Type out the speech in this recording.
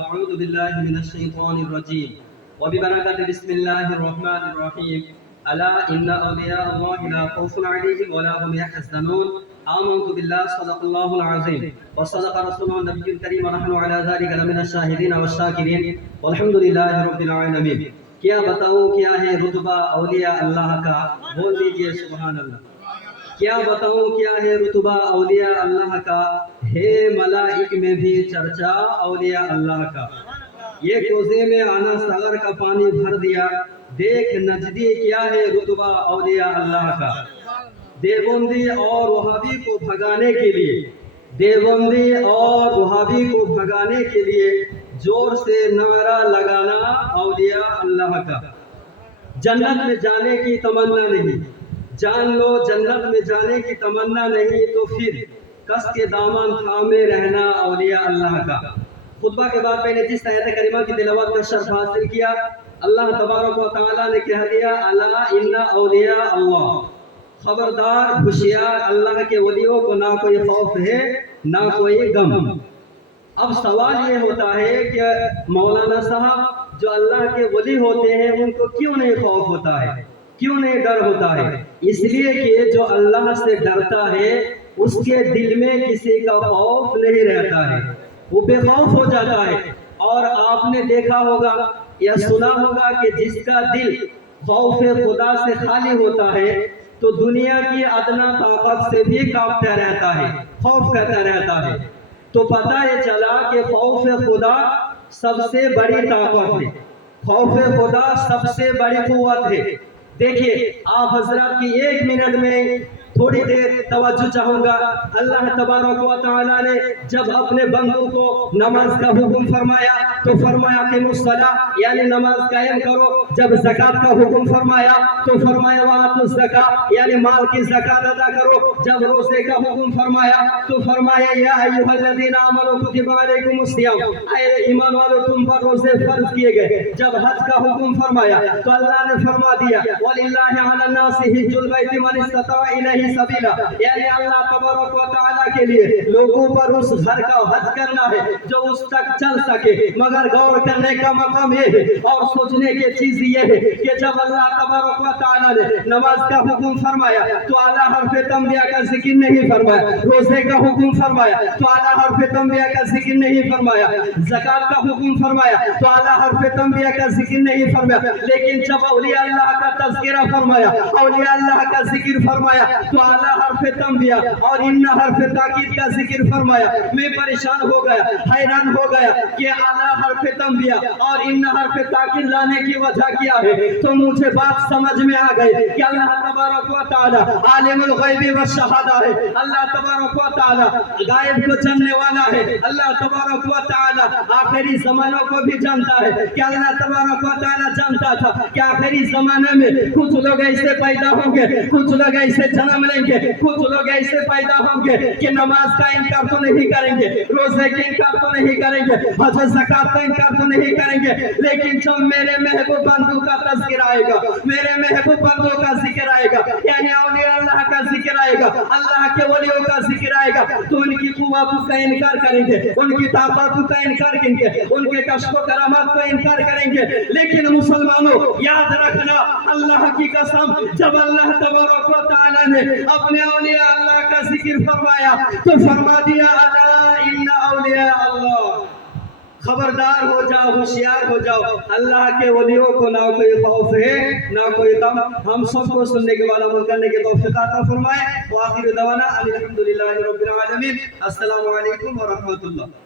فأعوذ بالله من الشيطان الرجيم وببركة بسم الله الرحمن الرحيم ألا إن أولياء الله لا خوف عليهم ولا هم يحزنون آمنت بالله صدق الله العظيم وصدق رسوله النبي الكريم ونحن على ذلك لمن الشاهدين والشاكرين والحمد لله رب العالمين. کیا بتاؤں کیا ہے رتبہ اولیاء اللہ کا؟ بول دیجئے سبحان اللہ. کیا بتاؤں کیا ہے رتبہ اولیاء اللہ کا؟ ہے ملائک میں بھی چرچا اولیاء اللہ کا. یہ کوزے میں آنا ساغر کا پانی بھر دیا، دیکھ نجدی کیا ہے رتبہ اولیاء اللہ کا. دیوبندی اور وہابی کو بھگانے کے لیے، دیوبندی اور وہابی کو بھگانے کے لیے زور سے نعرہ لگانا اولیاء اللہ کا. جنت میں جانے کی تمنا نہیں، جان لو جنت میں جانے کی تمنا نہیں تو پھر کس کے دامن تھامے رہنا اولیاء اللہ کا. خطبہ کے بعد میں نے جس آیت کریمہ کی تلاوت کا شرف حاصل کیا، اللہ تبارک و تعالیٰ نے کہہ دیا الا ان اولیاء اللہ، خبردار ہوشیار، اللہ کے ولیوں کو نہ کوئی خوف ہے نہ کوئی غم. اب سوال یہ ہوتا ہے کہ مولانا صاحب جو اللہ کے ولی ہوتے ہیں ان کو کیوں نہیں خوف ہوتا ہے، کیوں نہیں ڈر ہوتا ہے؟ اس لیے کہ جو اللہ سے ڈرتا ہے اس کے دل میں کسی کا خوف نہیں رہتا ہے، وہ بے خوف ہو جاتا ہے. اور آپ نے دیکھا ہوگا یا سنا ہوگا کہ جس کا دل خوف خدا سے خالی ہوتا ہے تو دنیا کی ادنا طاقت سے بھی کانپتا رہتا ہے، خوف کرتا رہتا ہے. تو پتہ یہ چلا کہ خوف خدا سب سے بڑی طاقت ہے، خوف خدا سب سے بڑی قوت ہے. دیکھیے آپ حضرات کی ایک منٹ میں تھوڑی دیر توجہ چاہوں گا. اللہ تبارک و تعالیٰ نے جب اپنے بندوں کو نماز کا حکم فرمایا تو فرمایا کہ الصلاۃ یعنی نماز قائم کرو. جب زکوٰۃ کا حکم فرمایا تو فرمایا وآتوا الزکاۃ یعنی مال کی زکوٰۃ ادا کرو. جب روزے کا حکم فرمایا تو فرمایا یا ایھا الذین آمنوا کتب علیکم الصیام، اے ایمان والو تم پر روزے فرض کیے گئے. جب حج کا حکم فرمایا تو اللہ نے فرما دیا وَلِلَّهِ عَلَى النَّاسِ حِجُّ الْبَيْتِ مَنِ اسْتَطَاعَ إِلَيْهِ سَبِيلًا، یعنی اللہ تبارک و تعالیٰ کے لیے لوگوں پر اس گھر کا حج کرنا ہے جو اس تک چل سکے. مگر غور کرنے کا مقام یہ ہے اور سوچنے کی چیز یہ ہے کہ جب اللہ تبارک و تعالیٰ نے نماز کا حکم فرمایا تو اعلیٰ حرف تنبیہ کا ذکر نہیں فرمایا، روزے کا حکم فرمایا تو اعلیٰ حرف تنبیہ کا ذکر نہیں فرمایا، زکوٰۃ کا حکم فرمایا تو اعلیٰ حرف تنبیہ کا ذکر نہیں فرمایا. لیکن جب اولیاء اللہ کا تذکرہ فرمایا، اولیاء اللہ کا ذکر فرمایا تو اعلیٰ حرف تنبیہ اور ان حرف تاکید کا ذکر فرمایا. میں پریشان ہو گیا، حیران ہو گیا کہ اعلیٰ حرف تنبیہ اور ان حرف تاکید لانے کی وجہ کیا ہے. تو مجھے بات سمجھ میں آ گئی کہ اللہ تبارک و تعالی عالم الغیب والشہادہ ہے. اللہ تبارک و تعالی غائب کو جاننے والا ہے. اللہ تبارک و تعالی آخری زمانوں کو بھی جانتا ہے. کہ اللہ تبارک و تعالی جانتا تھا کہ آخری زمانے میں کچھ لوگ ایسے پیدا ہوں گے، کچھ لوگ ایسے جنم لیں گے، کچھ لوگ ایسے پیدا ہوں گے کہ نماز کا انکار تو نہیں کریں گے، روزے کا انکار تو نہیں کریں گے، حج زکوٰۃ کا انکار تو نہیں کریں گے. لیکن جب میرے محبوب بندوں کا تذکر آئے گا، میرے محبوب بندوں کا ذکر آئے گا، یعنی اولیاء اللہ کا ذکر آئے گا، اللہ کے ولیوں کا ذکر آئے گا، تو ان کی قوتوں کا انکار کریں گے، ان کی طاقتوں کا انکار کریں گے، ان کے کشف و کرامات کا انکار کریں گے. لیکن مسلمانوں یاد رکھنا اللہ کی قسم جب اللہ تبارک و تعالی نے اپنے اولیاء اللہ کا ذکر فرمایا تو فرما دیا الا ان اولیاء اللہ، خبردار ہو جاؤ، ہوشیار ہو جاؤ، اللہ کے ولیوں کو نہ کوئی خوف ہے نہ کوئی غم. ہم سب کو سننے کے بعد عمل کرنے کی توفیق عطا فرمائے. وآخر دعوانا الحمدللہ رب العالمین. السلام علیکم ورحمۃ اللہ.